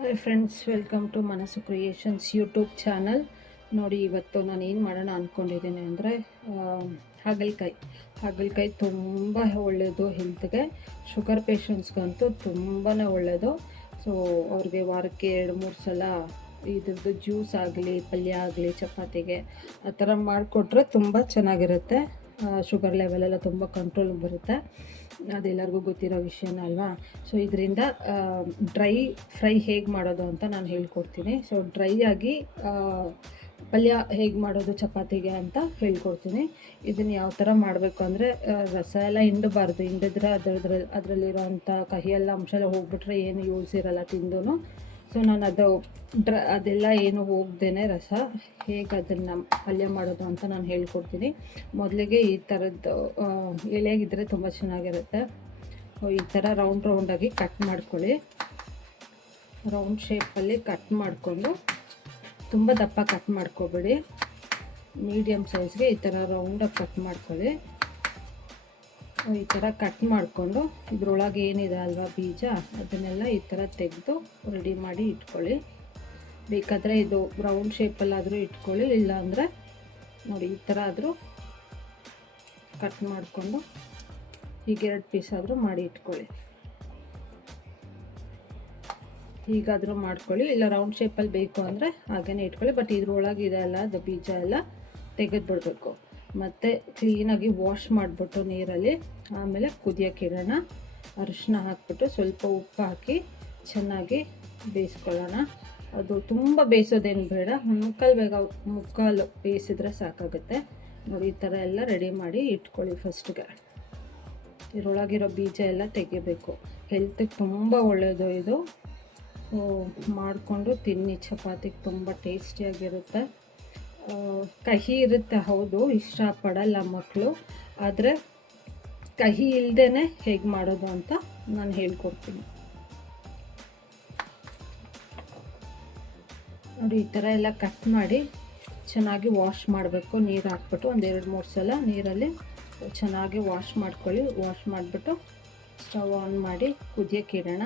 Hi friends, welcome to ಮನಸ್ಸು creations YouTube channel. ನೋಡಿ, ಇವತ್ತು ನಾನು ಏನು ಮಾಡೋಣ ಅಂದ್ಕೊಂಡಿದ್ದೀನಿ ಅಂದರೆ ಹಾಗಲಕಾಯಿ ತುಂಬ ಒಳ್ಳೆಯದು ಹೆಲ್ತ್ಗೆ. ಶುಗರ್ ಪೇಷಂಟ್ಸ್ಗಂತೂ ತುಂಬಾ ಒಳ್ಳೆಯದು. ಸೊ ಅವ್ರಿಗೆ ವಾರಕ್ಕೆ 2-3 ಸಲ ಇದ್ರದ್ದು ಜ್ಯೂಸ್ ಆಗಲಿ, ಪಲ್ಯ ಆಗಲಿ, ಚಪಾತಿಗೆ ಆ ಥರ ಮಾಡಿಕೊಟ್ರೆ ತುಂಬ ಚೆನ್ನಾಗಿರುತ್ತೆ. ಶುಗರ್ ಲೆವೆಲೆಲ್ಲ ತುಂಬ ಕಂಟ್ರೋಲ್ಗೆ ಬರುತ್ತೆ. ಅದೆಲ್ಲರಿಗೂ ಗೊತ್ತಿರೋ ವಿಷಯನ ಅಲ್ವಾ. ಸೊ ಇದರಿಂದ ಡ್ರೈ ಫ್ರೈ ಹೇಗೆ ಮಾಡೋದು ಅಂತ ನಾನು ಹೇಳ್ಕೊಡ್ತೀನಿ. ಸೊ ಡ್ರೈ ಆಗಿ ಪಲ್ಯ ಹೇಗೆ ಮಾಡೋದು ಚಪಾತಿಗೆ ಅಂತ ಹೇಳ್ಕೊಡ್ತೀನಿ. ಇದನ್ನು ಯಾವ ಥರ ಮಾಡಬೇಕು ಅಂದರೆ, ರಸ ಎಲ್ಲ ಹಿಂಡಬಾರ್ದು. ಹಿಂಡಿದ್ರೆ ಅದರಲ್ಲಿರೋಂಥ ಕಹಿಯೆಲ್ಲ ಅಂಶ ಎಲ್ಲ ಹೋಗ್ಬಿಟ್ರೆ ಏನು ಯೂಸ್ ಇರೋಲ್ಲ ತಿಂದು. ಸೊ ನಾನು ಅದೆಲ್ಲ ಏನು ಹೋಗ್ದೇನೆ ರಸ ಹೇಗೆ ಅದನ್ನು ಪಲ್ಯ ಮಾಡೋದು ಅಂತ ನಾನು ಹೇಳ್ಕೊಡ್ತೀನಿ. ಮೊದಲಿಗೆ ಈ ಥರದ್ದು ಎಳೆಯಾಗಿದ್ದರೆ ತುಂಬ ಚೆನ್ನಾಗಿರುತ್ತೆ. ಈ ಥರ ರೌಂಡಾಗಿ ಕಟ್ ಮಾಡ್ಕೊಳ್ಳಿ. ರೌಂಡ್ ಶೇಪಲ್ಲಿ ಕಟ್ ಮಾಡಿಕೊಂಡು, ತುಂಬ ದಪ್ಪ ಕಟ್ ಮಾಡ್ಕೊಬೇಡಿ, ಮೀಡಿಯಮ್ ಸೈಜ್ಗೆ ಈ ಥರ ರೌಂಡಾಗಿ ಕಟ್ ಮಾಡ್ಕೊಳ್ಳಿ. ಈ ಥರ ಕಟ್ ಮಾಡಿಕೊಂಡು ಇದ್ರೊಳಗೆ ಏನಿದೆ ಅಲ್ವಾ ಬೀಜ, ಅದನ್ನೆಲ್ಲ ಈ ಥರ ತೆಗೆದು ರೆಡಿ ಮಾಡಿ ಇಟ್ಕೊಳ್ಳಿ. ಬೇಕಾದರೆ ಇದು ರೌಂಡ್ ಶೇಪಲ್ಲಾದರೂ ಇಟ್ಕೊಳ್ಳಿ, ಇಲ್ಲಾಂದರೆ ನೋಡಿ ಈ ಥರ ಆದರೂ ಕಟ್ ಮಾಡಿಕೊಂಡು ಹೀಗೆ 2 ಪೀಸ್ ಆದರೂ ಮಾಡಿ ಇಟ್ಕೊಳ್ಳಿ. ಹೀಗಾದರೂ ಮಾಡ್ಕೊಳ್ಳಿ, ಇಲ್ಲ ರೌಂಡ್ ಶೇಪಲ್ಲಿ ಬೇಕು ಅಂದರೆ ಹಾಗೇ ಇಟ್ಕೊಳ್ಳಿ. ಬಟ್ ಇದ್ರೊಳಗೆ ಇದೆ ಅಲ್ಲ, ಅದು ಬೀಜ ಎಲ್ಲ ತೆಗೆದುಬಿಡ್ಬೇಕು. ಮತ್ತು ಕ್ಲೀನಾಗಿ ವಾಶ್ ಮಾಡಿಬಿಟ್ಟು ನೀರಲ್ಲಿ ಆಮೇಲೆ ಕುದಿಯೋಕೆ ಇಡೋಣ. ಅರಿಶಿನ ಹಾಕ್ಬಿಟ್ಟು ಸ್ವಲ್ಪ ಉಪ್ಪು ಹಾಕಿ ಚೆನ್ನಾಗಿ ಬೇಯಿಸ್ಕೊಳ್ಳೋಣ. ಅದು ತುಂಬ ಬೇಯಿಸೋದೇನು ಬೇಡ, ಮುಕ್ಕಾಲು ಬೇಯಿಸಿದ್ರೆ ಸಾಕಾಗುತ್ತೆ. ನೋಡಿ ಈ ಥರ ಎಲ್ಲ ರೆಡಿ ಮಾಡಿ ಇಟ್ಕೊಳ್ಳಿ. ಫಸ್ಟ್ಗೆ ಇದರೊಳಗಿರೋ ಬೀಜ ಎಲ್ಲ ತೆಗಿಬೇಕು. ಹೆಲ್ತಿಗೆ ತುಂಬ ಒಳ್ಳೆಯದು ಇದು. ಮಾಡಿಕೊಂಡು ತಿನ್ನಿ, ಚಪಾತಿಗೆ ತುಂಬ ಟೇಸ್ಟಿಯಾಗಿರುತ್ತೆ. ಕಹಿ ಇರುತ್ತೆ, ಹೌದು, ಇಷ್ಟಪಡಲ್ಲ ಮಕ್ಕಳು. ಆದರೆ ಕಹಿ ಇಲ್ಲದೇ ಹೇಗೆ ಮಾಡೋದು ಅಂತ ನಾನು ಹೇಳ್ಕೊಡ್ತೀನಿ. ನೋಡಿ ಈ ಥರ ಎಲ್ಲ ಕಟ್ ಮಾಡಿ ಚೆನ್ನಾಗಿ ವಾಶ್ ಮಾಡಬೇಕು. ನೀರು ಹಾಕ್ಬಿಟ್ಟು ಒಂದು 2-3 ಸಲ ನೀರಲ್ಲಿ ಚೆನ್ನಾಗಿ ವಾಶ್ ಮಾಡ್ಕೊಳ್ಳಿ. ವಾಶ್ ಮಾಡಿಬಿಟ್ಟು ಸ್ಟವ್ ಆನ್ ಮಾಡಿ ಕುದಿಯೋಕೆ ಇಡೋಣ.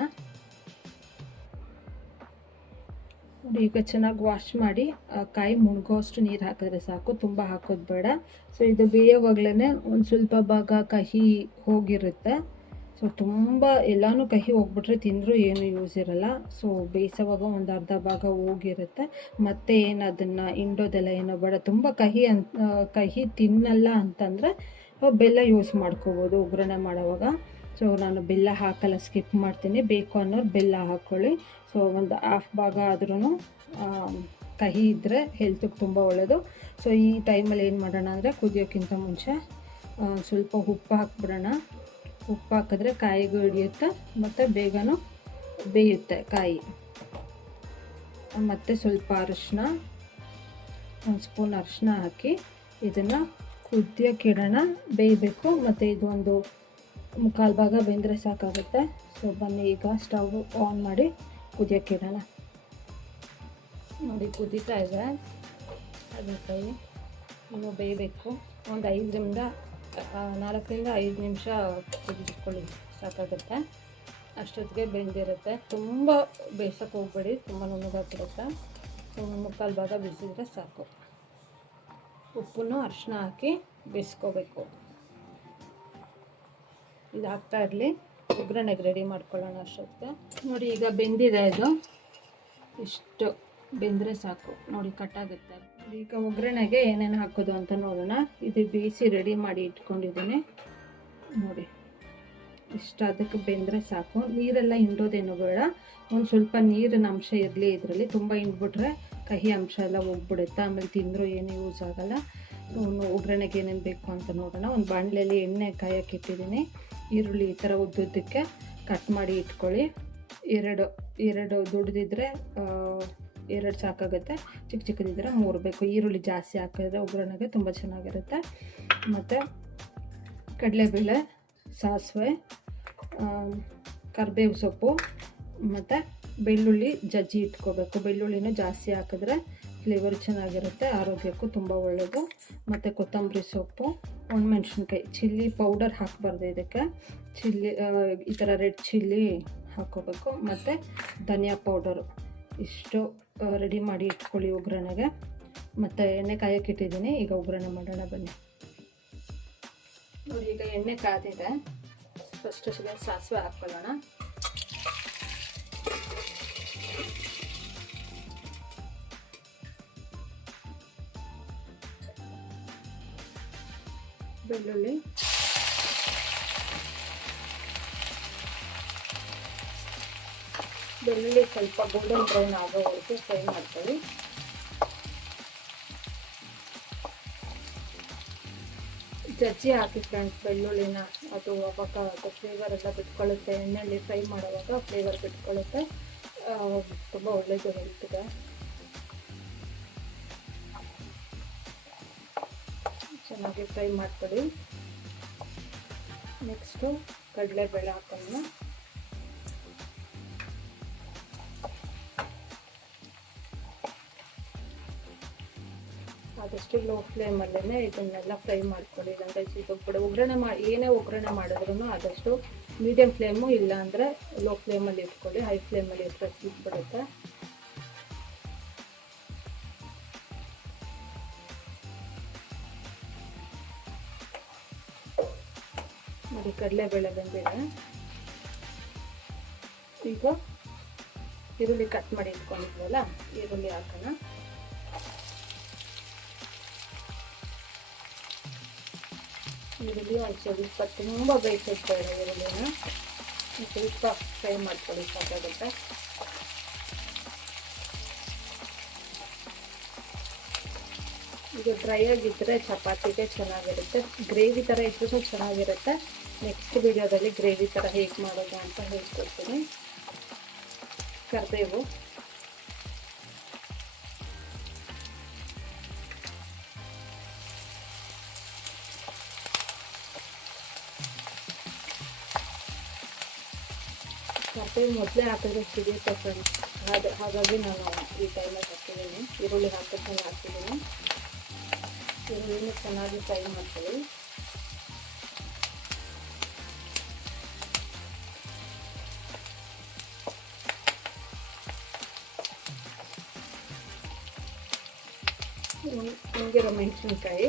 ನೋಡಿ ಈಗ ಚೆನ್ನಾಗಿ ವಾಶ್ ಮಾಡಿ ಕಾಯಿ ಮುಳುಗೋಷ್ಟು ನೀರು ಹಾಕಿದ್ರೆ ಸಾಕು, ತುಂಬ ಹಾಕೋದು ಬೇಡ. ಸೊ ಇದು ಬೇಯೋವಾಗಲೇ ಒಂದು ಸ್ವಲ್ಪ ಭಾಗ ಕಹಿ ಹೋಗಿರುತ್ತೆ. ಸೊ ತುಂಬ ಎಲ್ಲನೂ ಕಹಿ ಹೋಗ್ಬಿಟ್ರೆ ತಿಂದರೂ ಏನು ಯೂಸ್ ಇರಲ್ಲ. ಸೊ ಬೇಯಿಸೋವಾಗ ಒಂದು ಅರ್ಧ ಭಾಗ ಹೋಗಿರುತ್ತೆ. ಮತ್ತು ಏನು ಅದನ್ನು ಹಿಂಡೋದೆಲ್ಲ ಏನೋ ಬೇಡ. ತುಂಬ ಕಹಿ ತಿನ್ನಲ್ಲ ಅಂತಂದರೆ ಬೆಲ್ಲ ಯೂಸ್ ಮಾಡ್ಕೋಬೋದು ಒಗ್ಗರಣೆ ಮಾಡೋವಾಗ. ಸೊ ನಾನು ಬೆಲ್ಲ ಹಾಕಲ್ಲ, ಸ್ಕಿಪ್ ಮಾಡ್ತೀನಿ. ಬೇಕು ಅನ್ನೋರು ಬೆಲ್ಲ ಹಾಕ್ಕೊಳ್ಳಿ. ಸೊ ಒಂದು ಹಾಫ್ ಭಾಗ ಆದ್ರೂ ಕಹಿ ಇದ್ದರೆ ಹೆಲ್ತಿಗೆ ತುಂಬ ಒಳ್ಳೆಯದು. ಸೊ ಈ ಟೈಮಲ್ಲಿ ಏನು ಮಾಡೋಣ ಅಂದರೆ, ಕುದಿಯೋಕ್ಕಿಂತ ಮುಂಚೆ ಸ್ವಲ್ಪ ಉಪ್ಪು ಹಾಕ್ಬಿಡೋಣ. ಉಪ್ಪು ಹಾಕಿದ್ರೆ ಕಾಯಿಗೂ ಹಿಡಿಯುತ್ತೆ ಮತ್ತು ಬೇಗನೂ ಬೇಯುತ್ತೆ ಕಾಯಿ. ಮತ್ತು ಸ್ವಲ್ಪ ಅರಿಶಿನ, 1 ಸ್ಪೂನ್ ಅರಿಶಿನ ಹಾಕಿ ಇದನ್ನು ಕುದಿಯೋಕೆ ಇಡೋಣ. ಬೇಯಬೇಕು. ಮತ್ತು ಇದು ಒಂದು ಮುಕ್ಕಾಲು ಭಾಗ ಬೆಂದರೆ ಸಾಕಾಗುತ್ತೆ. ಸೊ ಬನ್ನಿ ಈಗ ಸ್ಟವ್ ಆನ್ ಮಾಡಿ ಕುದಿಯೋಕೆ ಇಡೋಣ. ನೋಡಿ ಕುದೀತಾ ಇದೆ ಹಾಗಲಕಾಯಿ. ಇನ್ನು ಬೇಯಬೇಕು. ಒಂದು 4ರಿಂದ 5 ನಿಮಿಷ ಕುದಿಸ್ಕೊಳ್ಳಿ ಸಾಕಾಗುತ್ತೆ. ಅಷ್ಟೊತ್ತಿಗೆ ಬೆಂದಿರುತ್ತೆ. ತುಂಬ ಬೇಯಿಸೋಕೆ ಹೋಗಬೇಡಿ, ತುಂಬ ನುಣ್ಣಗಾಗಿರುತ್ತೆ. ಸೊ ಒಂದು ಮುಕ್ಕಾಲು ಭಾಗ ಬಿಸಿದ್ರೆ ಸಾಕು. ಉಪ್ಪನ್ನು ಅರಿಶಿನ ಹಾಕಿ ಬೇಯಿಸ್ಕೋಬೇಕು. ಇದು ಹಾಕ್ತಾ ಇರಲಿ, ಒಗ್ಗರಣೆಗೆ ರೆಡಿ ಮಾಡ್ಕೊಳ್ಳೋಣ ಅಷ್ಟೊತ್ತಿಗೆ. ನೋಡಿ ಈಗ ಬೆಂದಿದೆ. ಇದು ಇಷ್ಟು ಬೆಂದರೆ ಸಾಕು. ನೋಡಿ ಕಟ್ಟಾಗುತ್ತೆ. ಈಗ ಒಗ್ಗರಣೆಗೆ ಏನೇನು ಹಾಕೋದು ಅಂತ ನೋಡೋಣ. ಇದು ಬೇಯಿಸಿ ರೆಡಿ ಮಾಡಿ ಇಟ್ಕೊಂಡಿದ್ದೀನಿ. ನೋಡಿ ಇಷ್ಟು ಅದಕ್ಕೆ ಬೆಂದರೆ ಸಾಕು. ನೀರೆಲ್ಲ ಹಿಂಡೋದೇನು ಬೇಡ. ಒಂದು ಸ್ವಲ್ಪ ನೀರಿನ ಅಂಶ ಇರಲಿ ಇದರಲ್ಲಿ. ತುಂಬ ಹಿಂಡ್ಬಿಟ್ರೆ ಕಹಿ ಅಂಶ ಎಲ್ಲ ಹೋಗ್ಬಿಡುತ್ತೆ, ಆಮೇಲೆ ತಿಂದರೂ ಏನು ಯೂಸ್ ಆಗೋಲ್ಲ. ಒಗ್ಗರಣೆಗೆ ಏನೇನು ಬೇಕು ಅಂತ ನೋಡೋಣ. ಒಂದು ಬಾಣಲೆಯಲ್ಲಿ ಎಣ್ಣೆ ಕಾಯೋಕೆ ಇಟ್ಟಿದ್ದೀನಿ. ಈರುಳ್ಳಿ ಈ ಥರ ಉದ್ದುದ್ದಕ್ಕೆ ಕಟ್ ಮಾಡಿ ಇಟ್ಕೊಳ್ಳಿ. ಎರಡು ದೊಡ್ಡದಿದ್ದರೆ 2 ಸಾಕಾಗುತ್ತೆ, ಚಿಕ್ಕದಿದ್ದರೆ 3 ಬೇಕು. ಈರುಳ್ಳಿ ಜಾಸ್ತಿ ಹಾಕಿದ್ರೆ ಒಗ್ಗರಣೆಗೆ ತುಂಬ ಚೆನ್ನಾಗಿರುತ್ತೆ. ಮತ್ತು ಕಡಲೆಬೇಳೆ, ಸಾಸಿವೆ, ಕರಿಬೇವು ಸೊಪ್ಪು ಮತ್ತು ಬೆಳ್ಳುಳ್ಳಿ ಜಜ್ಜಿ ಇಟ್ಕೋಬೇಕು. ಬೆಳ್ಳುಳ್ಳಿನೂ ಜಾಸ್ತಿ ಹಾಕಿದ್ರೆ ಫ್ಲೇವರ್ ಚೆನ್ನಾಗಿರುತ್ತೆ, ಆರೋಗ್ಯಕ್ಕೂ ತುಂಬ ಒಳ್ಳೆಯದು. ಮತ್ತು ಕೊತ್ತಂಬರಿ ಸೊಪ್ಪು, ಒಣಮೆಣ್ಸಿನ್ಕಾಯಿ. ಚಿಲ್ಲಿ ಪೌಡರ್ ಹಾಕಬಾರ್ದು ಇದಕ್ಕೆ. ಚಿಲ್ಲಿ ಈ ಥರ ರೆಡ್ ಚಿಲ್ಲಿ ಹಾಕ್ಕೋಬೇಕು. ಮತ್ತು ಧನಿಯಾ ಪೌಡರು ಇಷ್ಟು ರೆಡಿ ಮಾಡಿ ಇಟ್ಕೊಳ್ಳಿ ಒಗ್ಗರಣೆಗೆ. ಮತ್ತು ಎಣ್ಣೆ ಕಾಯಕ್ಕೆ ಇಟ್ಟಿದ್ದೀನಿ. ಈಗ ಒಗ್ಗರಣೆ ಮಾಡೋಣ ಬನ್ನಿ. ನೋಡಿ, ಈಗ ಎಣ್ಣೆ ಕಾದಿದೆ. ಫಸ್ಟ್ ಸಾಸಿವೆ ಹಾಕ್ಕೊಳ್ಳೋಣ. ಬೆಳ್ಳುಳ್ಳಿ, ಸ್ವಲ್ಪ ಗೋಲ್ಡನ್ ಬ್ರೌನ್ ಆಗೋವರೆಗೂ ಫ್ರೈ ಮಾಡ್ಕೊಳ್ಳಿ. ಜಜ್ಜಿ ಹಾಕಿ ಫ್ರೆಂಡ್ಸ್ ಬೆಳ್ಳುಳ್ಳಿನ, ಅದು ಅವಾಗ ಫ್ಲೇವರ್ ಎಲ್ಲ ಬಿಟ್ಕೊಳ್ಳುತ್ತೆ. ಎಣ್ಣೆಯಲ್ಲಿ ಫ್ರೈ ಮಾಡುವಾಗ ಫ್ಲೇವರ್ ಬಿಟ್ಕೊಳ್ಳುತ್ತೆ. ತುಂಬ ಒಳ್ಳೆಯದು ಹೆಲ್ತ್ಗೆ. ಚೆನ್ನಾಗಿ ಫ್ರೈ ಮಾಡ್ಕೊಳ್ಳಿ. ನೆಕ್ಸ್ಟು ಕಡಲೆಬೇಳೆ ಹಾಕೋಣ. ಆದಷ್ಟು ಲೋ ಫ್ಲೇಮಲ್ಲೇ ಇದನ್ನೆಲ್ಲ ಫ್ರೈ ಮಾಡ್ಕೊಳ್ಳಿ. ಇಲ್ಲಾಂದರೆ ಸಿಗೋಗ್ಬಿಡು. ಏನೇ ಒಗ್ಗರಣೆ ಮಾಡಿದ್ರೂ ಆದಷ್ಟು ಮೀಡಿಯಮ್ ಫ್ಲೇಮು, ಇಲ್ಲಾಂದರೆ ಲೋ ಫ್ಲೇಮಲ್ಲಿ ಇಟ್ಕೊಳ್ಳಿ. ಹೈ ಫ್ಲೇಮಲ್ಲಿ ಇಟ್ಟರೆ ಸಿಗ್ಬಿಡುತ್ತೆ. ನೋಡಿ, ಕಡಲೆಬೇಳೆ ಬಂದಿದೆ. ಈಗ ಈರುಳ್ಳಿ ಕಟ್ ಮಾಡಿ ಇಟ್ಕೊಂಡಿದ್ವಲ್ಲ, ಈರುಳ್ಳಿ ಹಾಕೋಣ. ಈರುಳ್ಳಿ ಒಂದು ಸ್ವಲ್ಪ ತುಂಬ ಬೇಯಿಸೋದು ಈರುಳ್ಳಿನ ಸ್ವಲ್ಪ ಫ್ರೈ ಮಾಡ್ಕೊಳ್ಳಿ, ಸಾಕಾಗುತ್ತೆ. ಇದು ಡ್ರೈ ಆಗಿದ್ದರೆ ಚಪಾತಿಗೆ ಚೆನ್ನಾಗಿರುತ್ತೆ. ಗ್ರೇವಿ ಥರ ಇದ್ರೂ ಚೆನ್ನಾಗಿರುತ್ತೆ. ನೆಕ್ಸ್ಟ್ ವಿಡಿಯೋದಲ್ಲಿ ಗ್ರೇವಿ ಥರ ಹೇಗೆ ಮಾಡೋದು ಅಂತ ಹೇಳ್ಕೊಡ್ತೀನಿ. ಕರಿಬೇವು, ಮೊದಲೇ ಹಾಕಿದ್ರೆ ಸಿಗುತ್ತೆ ಫ್ರೆಂಡ್ಸ್. ಹಾಗಾಗಿ ನಾನು ಈ ಟೈಮಲ್ಲಿ ಹಾಕಿದ್ದೀನಿ. ಈರುಳ್ಳಿ ಹಾಕಿದ್ರೆ ಹಾಕಿದ್ದೀನಿ. ಈರುಳ್ಳಿನ ಚೆನ್ನಾಗಿ ಫ್ರೈ ಮಾಡ್ಕೊಳ್ಳಿ. ಹಿಂಗಿರೋ ಮೆಣಸಿನ್ಕಾಯಿ,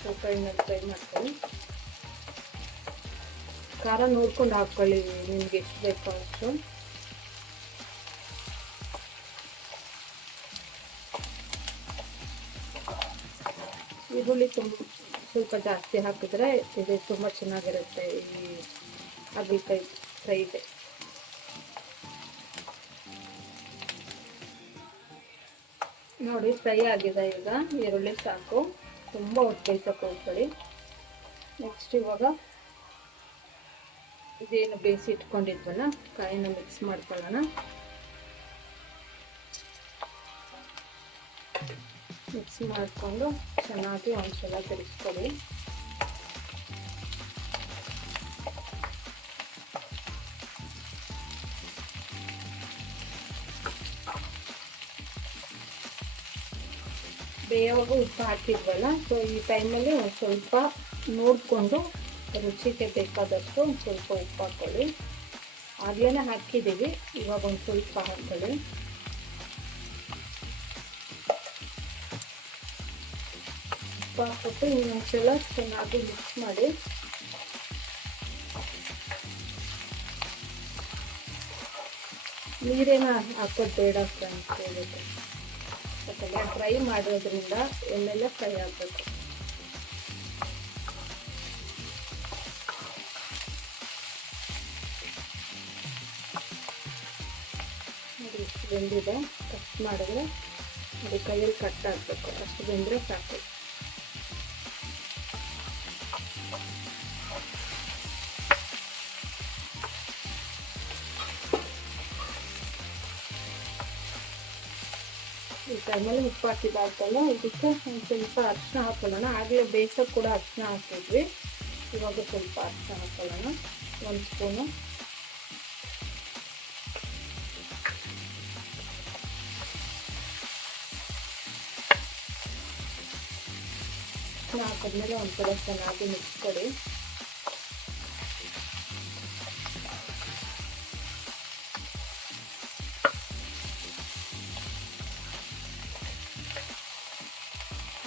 ಸ್ವಲ್ಪ ಎಣ್ಣೆಲಿ ಫ್ರೈ ಮಾಡ್ಕೊಳ್ಳಿ. ಖಾರ ನೋಡ್ಕೊಂಡು ಹಾಕ್ಕೊಳ್ಳಿ, ನಿಮ್ಗೆ ಎಷ್ಟು ಬೇಕೋ ಅಷ್ಟು. ಈರುಳ್ಳಿ ಸ್ವಲ್ಪ ಜಾಸ್ತಿ ಹಾಕಿದ್ರೆ ಇದು ತುಂಬ ಚೆನ್ನಾಗಿರುತ್ತೆ ಈ ಹಾಗಲಕಾಯಿ ಫ್ರೈಗೆ. ನೋಡಿ, ಫ್ರೈ ಆಗಿದೆ. ಈಗ ಈರುಳ್ಳಿ ಸಾಕು, ತುಂಬ ಹೊತ್ತು ಬೇಯಿಸೋಕೆ ಹೋಗ್ಬೇಡಿ. ನೆಕ್ಸ್ಟ್ ಇವಾಗ ಇದೇನು ಬೇಯಿಸಿ ಇಟ್ಕೊಂಡಿದ್ವಲ್ಲ ಕಾಯಿನ ಮಿಕ್ಸ್ ಮಾಡ್ಕೊಳ್ಳೋಣ. ಮಿಕ್ಸ್ ಮಾಡಿಕೊಂಡು ಚೆನ್ನಾಗಿ ಒಂದ್ಸಲ ತಿರುಗಿಸ್ಕೊಳ್ಳಿ. ಬೇಯುವಾಗ ಉಪ್ಪು ಹಾಕಿದ್ವಲ್ಲ, ಸೊ ಈ ಟೈಮಲ್ಲಿ ಒಂದು ಸ್ವಲ್ಪ ನೋಡಿಕೊಂಡು ರುಚಿಗೆ ಬೇಕಾದಷ್ಟು ಒಂದು ಸ್ವಲ್ಪ ಉಪ್ಪು ಹಾಕ್ಕೊಳ್ಳಿ. ಆಗಲೇ ಹಾಕಿದ್ದೀವಿ, ಇವಾಗ ಒಂದು ಸ್ವಲ್ಪ ಹಾಕ್ಕೊಳ್ಳಿ. ಉಪ್ಪು ಹಾಕ್ಬಿಟ್ಟು ಇನ್ನೊಂದ್ಸಲ ಚೆನ್ನಾಗಿ ಮಿಕ್ಸ್ ಮಾಡಿ. ನೀರೇನ ಹಾಕೋದು ಬೇಡ ಫ್ರೆಂಡ್ಸ್, ಹೇಳುತ್ತೆ ಯಾಕಂದರೆ ಫ್ರೈ ಮಾಡೋದ್ರಿಂದ ಎಣ್ಣೆಲ್ಲ ಫ್ರೈ ಆಗಬೇಕು. ನೋಡಿ, ಇಷ್ಟು ಬೆಂದಿದೆ. ಕಟ್ ಮಾಡಿದ್ರೆ ಅದು ಕೈಯಲ್ಲಿ ಕಟ್ ಆಗಬೇಕು, ಅಷ್ಟು ಬೆಂದರೆ ಸಾಕು. ಈ ಟೈಮಲ್ಲಿ ಉಪ್ಪು ಹಾಕಿದಾಗ್ತಲ್ಲ, ಇದಕ್ಕೆ ಒಂದು ಸ್ವಲ್ಪ ಅರಿಶಿನ ಹಾಕೊಳ್ಳೋಣ. ಆಗಲೇ ಬೇಯಿಸೋಕೆ ಕೂಡ ಅರಿಶಿನ ಹಾಕಿದ್ವಿ, ಇವಾಗ ಸ್ವಲ್ಪ ಅರಿಶಿನ ಹಾಕೊಳ್ಳೋಣ, 1 ಸ್ಪೂನು. ಹಾಕಿದ್ಮೇಲೆ ಒಂದ್ಸಲ ಚೆನ್ನಾಗಿ ಮಿಕ್ಸ್ ಕೊಡಿ.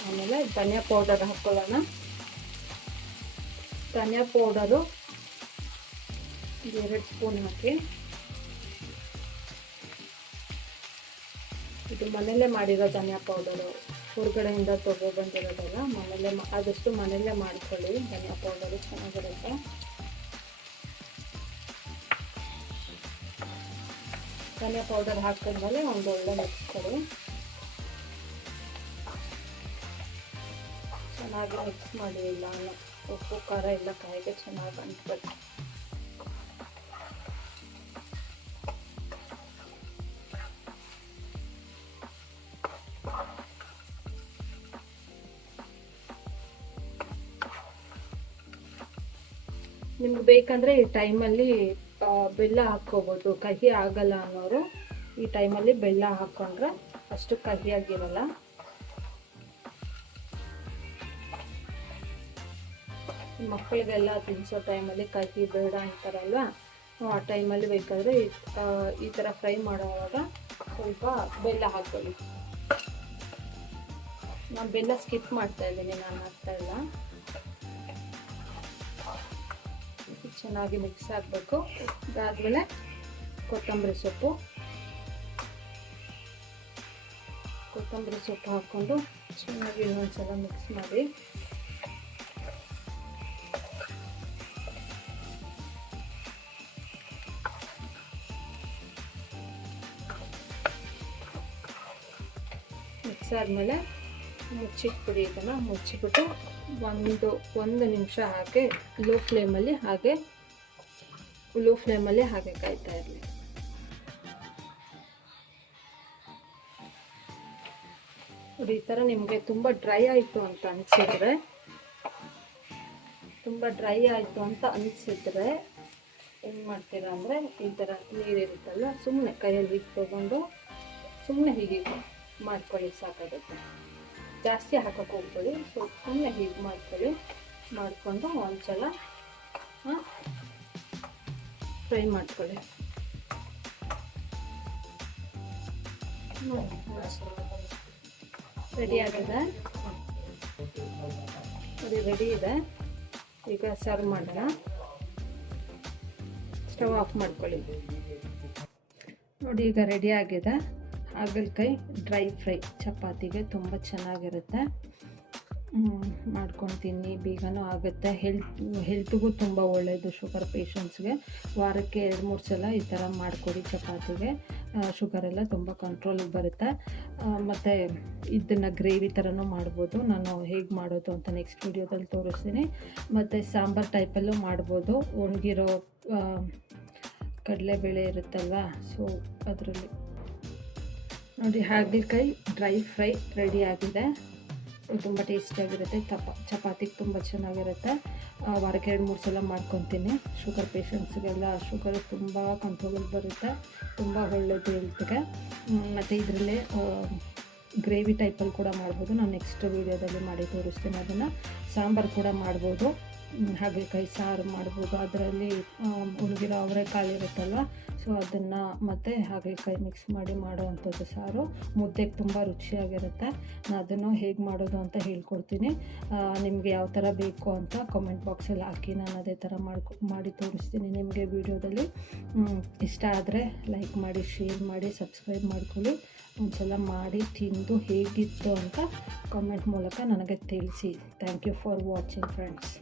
ಆಮೇಲೆ ಧನಿಯಾ ಪೌಡರ್ ಹಾಕ್ಕೊಳ್ಳೋಣ. ಧನಿಯಾ ಪೌಡರು 2 ಸ್ಪೂನ್ ಹಾಕಿ. ಇದು ಮನೆಯಲ್ಲೇ ಮಾಡಿರೋ ಧನಿಯಾ ಪೌಡರು, ಹೊರಗಡೆಯಿಂದ ಬಂದಿರೋದಲ್ಲ. ಮನೆಯಲ್ಲೇ ಆದಷ್ಟು ಮನೆಯಲ್ಲೇ ಮಾಡ್ಕೊಳ್ಳಿ. ಧನಿಯಾ ಪೌಡರು ಚೆನ್ನಾಗಿರುತ್ತೆ. ಧನಿಯಾ ಪೌಡರ್ ಹಾಕಿದ್ಮೇಲೆ ಒಂದು ಒಳ್ಳೆ ಮಿಕ್ಸ್ ಕೊಡಿ. ಚೆನ್ನಾಗಿ ಮಿಕ್ಸ್ ಮಾಡಿ. ಇಲ್ಲ ಉಪ್ಪು ಖಾರ ಎಲ್ಲ ಕಾಯಿಗೆ ಚೆನ್ನಾಗಿ ಅಂಟ್ಬೇಕು. ನಿಮ್ಗೆ ಬೇಕಂದರೆ ಈ ಟೈಮಲ್ಲಿ ಬೆಲ್ಲ ಹಾಕ್ಕೋಬೋದು. ಕಹಿ ಆಗಲ್ಲ ಅನ್ನೋರು ಈ ಟೈಮಲ್ಲಿ ಬೆಲ್ಲ ಹಾಕ್ಕೊಂಡ್ರೆ ಅಷ್ಟು ಕಹಿಯಾಗಿರಲ್ಲ. ಮಕ್ಕಳಿಗೆಲ್ಲ ತಿನ್ನಿಸೋ ಟೈಮಲ್ಲಿ ಕಹಿ ಬೇಡ ಅಂತಾರಲ್ವ, ಆ ಟೈಮಲ್ಲಿ ಬೇಕಾದರೆ ಈ ಥರ ಫ್ರೈ ಮಾಡುವಾಗ ಸ್ವಲ್ಪ ಬೆಲ್ಲ ಹಾಕ್ಕೊಳ್ಳಿ. ನಾನು ಬೆಲ್ಲ ಸ್ಕಿಪ್ ಮಾಡ್ತಾ ಇದ್ದೀನಿ, ನಾನು ಹಾಕ್ತಾ ಇಲ್ಲ. ಚೆನ್ನಾಗಿ ಮಿಕ್ಸ್ ಆಗಬೇಕು. ಅದಾದಮೇಲೆ ಕೊತ್ತಂಬರಿ ಸೊಪ್ಪು ಹಾಕ್ಕೊಂಡು ಚೆನ್ನಾಗಿ ಇನ್ನೊಂದ್ಸಲ ಮಿಕ್ಸ್ ಮಾಡಿ. ಮಿಕ್ಸ್ ಆದಮೇಲೆ ಮುಚ್ಚಿಟ್ಬಿಡಿ. ಇದನ್ನು ಮುಚ್ಚಿಬಿಟ್ಟು ಒಂದು ನಿಮಿಷ ಹಾಗೆ ಲೋ ಫ್ಲೇಮಲ್ಲಿ ಹಾಗೆ ಕಾಯ್ತಾ ಇರಲಿ. ಈ ಥರ ನಿಮಗೆ ತುಂಬ ಡ್ರೈ ಆಯಿತು ಅಂತ ಅನಿಸಿದ್ರೆ ಏನು ಮಾಡ್ತೀರಾ ಅಂದರೆ, ಈ ಥರ ನೀರಿರುತ್ತಲ್ಲ, ಸುಮ್ಮನೆ ಕೈಯಲ್ಲಿ ಹೀಗೆ ತೊಗೊಂಡು ಸುಮ್ಮನೆ ಹೀಗೆ ಮಾಡ್ಕೊಳ್ಳಿ, ಸಾಕಾಗುತ್ತೆ. ಜಾಸ್ತಿ ಹಾಕೋಕ್ಕೆ ಹೋಗ್ಬೇಡಿ, ಸುಮ್ಮನೆ ಹೀಗೆ ಮಾಡಿಕೊಂಡು ಒಂದ್ಸಲ ಫ್ರೈ ಮಾಡ್ಕೊಳ್ಳಿ. ರೆಡಿ ಆಗಿದೆ. ರೆಡಿ ಇದೆ. ಈಗ ಸರ್ವ್ ಮಾಡೋಣ. ಸ್ಟವ್ ಆಫ್ ಮಾಡ್ಕೊಳ್ಳಿ. ನೋಡಿ, ಈಗ ರೆಡಿ ಆಗಿದೆ. ಹಾಗಲಕಾಯಿ ಡ್ರೈ ಫ್ರೈ ಚಪಾತಿಗೆ ತುಂಬ ಚೆನ್ನಾಗಿರುತ್ತೆ. ಮಾಡ್ಕೊಂಡು ತಿನ್ನಿ, ಬೇಗನೂ ಆಗುತ್ತೆ. ಹೆಲ್ತ್ಗೂ ತುಂಬ ಒಳ್ಳೆಯದು. ಶುಗರ್ ಪೇಷಂಟ್ಸ್ಗೆ ವಾರಕ್ಕೆ 2-3 ಸಲ ಈ ಥರ ಮಾಡಿಕೊಡಿ ಚಪಾತಿಗೆ. ಶುಗರೆಲ್ಲ ತುಂಬ ಕಂಟ್ರೋಲಿಗೆ ಬರುತ್ತೆ. ಮತ್ತು ಇದನ್ನು ಗ್ರೇವಿ ಥರನೂ ಮಾಡ್ಬೋದು. ನಾನು ಹೇಗೆ ಮಾಡೋದು ಅಂತ ನೆಕ್ಸ್ಟ್ ವೀಡಿಯೋದಲ್ಲಿ ತೋರಿಸ್ತೀನಿ. ಮತ್ತು ಸಾಂಬಾರು ಟೈಪಲ್ಲೂ ಮಾಡ್ಬೋದು. ಒಣಗಿರೋ ಕಡಲೆಬೇಳೆ ಇರುತ್ತಲ್ವ, ಸೊ ಅದರಲ್ಲಿ ನೋಡಿ. ಹಾಗಲಕಾಯಿ ಡ್ರೈ ಫ್ರೈ ರೆಡಿ ಆಗಿದೆ. ತುಂಬ ಟೇಸ್ಟಿಯಾಗಿರುತ್ತೆ. ಚಪಾತಿಗೆ ತುಂಬ ಚೆನ್ನಾಗಿರುತ್ತೆ. ವಾರಕ್ಕೆ 2-3 ಸಲ ಮಾಡ್ಕೊತೀನಿ. ಶುಗರ್ ಪೇಷಂಟ್ಸ್ಗೆಲ್ಲ ಶುಗರ್ ತುಂಬ ಕಂಟ್ರೋಲಲ್ಲಿ ಬರುತ್ತೆ. ತುಂಬ ಒಳ್ಳೆಯದು ಹೆಲ್ತ್ಗೆ. ಮತ್ತು ಇದರಲ್ಲೇ ಗ್ರೇವಿ ಟೈಪಲ್ಲಿ ಕೂಡ ಮಾಡ್ಬೋದು. ನಾನು ನೆಕ್ಸ್ಟ್ ವೀಡಿಯೋದಲ್ಲಿ ಮಾಡಿ ತೋರಿಸ್ತೀನಿ. ಅದನ್ನು ಸಾಂಬಾರು ಕೂಡ ಮಾಡ್ಬೋದು. ಹಾಗಲಕಾಯಿ ಸಾರು ಮಾಡ್ಬೋದು. ಅದರಲ್ಲಿ ಒಣಗಿರೋ ಅವರೆಕಾಳು ಇರುತ್ತಲ್ವ, ಸೊ ಅದನ್ನು ಮತ್ತು ಹಾಗಲಕಾಯಿ ಮಿಕ್ಸ್ ಮಾಡಿ ಮಾಡೋವಂಥದ್ದು ಸಾರು ಮುದ್ದೆಗೆ ತುಂಬ ರುಚಿಯಾಗಿರುತ್ತೆ. ನಾನು ಅದನ್ನು ಹೇಗೆ ಮಾಡೋದು ಅಂತ ಹೇಳ್ಕೊಡ್ತೀನಿ. ನಿಮಗೆ ಯಾವ ಥರ ಬೇಕು ಅಂತ ಕಾಮೆಂಟ್ ಬಾಕ್ಸಲ್ಲಿ ಹಾಕಿ, ನಾನು ಅದೇ ಥರ ಮಾಡಿ ತೋರಿಸ್ತೀನಿ ನಿಮಗೆ ವೀಡಿಯೋದಲ್ಲಿ. ಇಷ್ಟ ಆದರೆ ಲೈಕ್ ಮಾಡಿ, ಶೇರ್ ಮಾಡಿ, ಸಬ್ಸ್ಕ್ರೈಬ್ ಮಾಡ್ಕೊಳ್ಳಿ. ಒಂದ್ಸಲ ಮಾಡಿ ತಿಂದು ಹೇಗಿತ್ತು ಅಂತ ಕಾಮೆಂಟ್ ಮೂಲಕ ನನಗೆ ತಿಳಿಸಿ. Thank you for watching friends.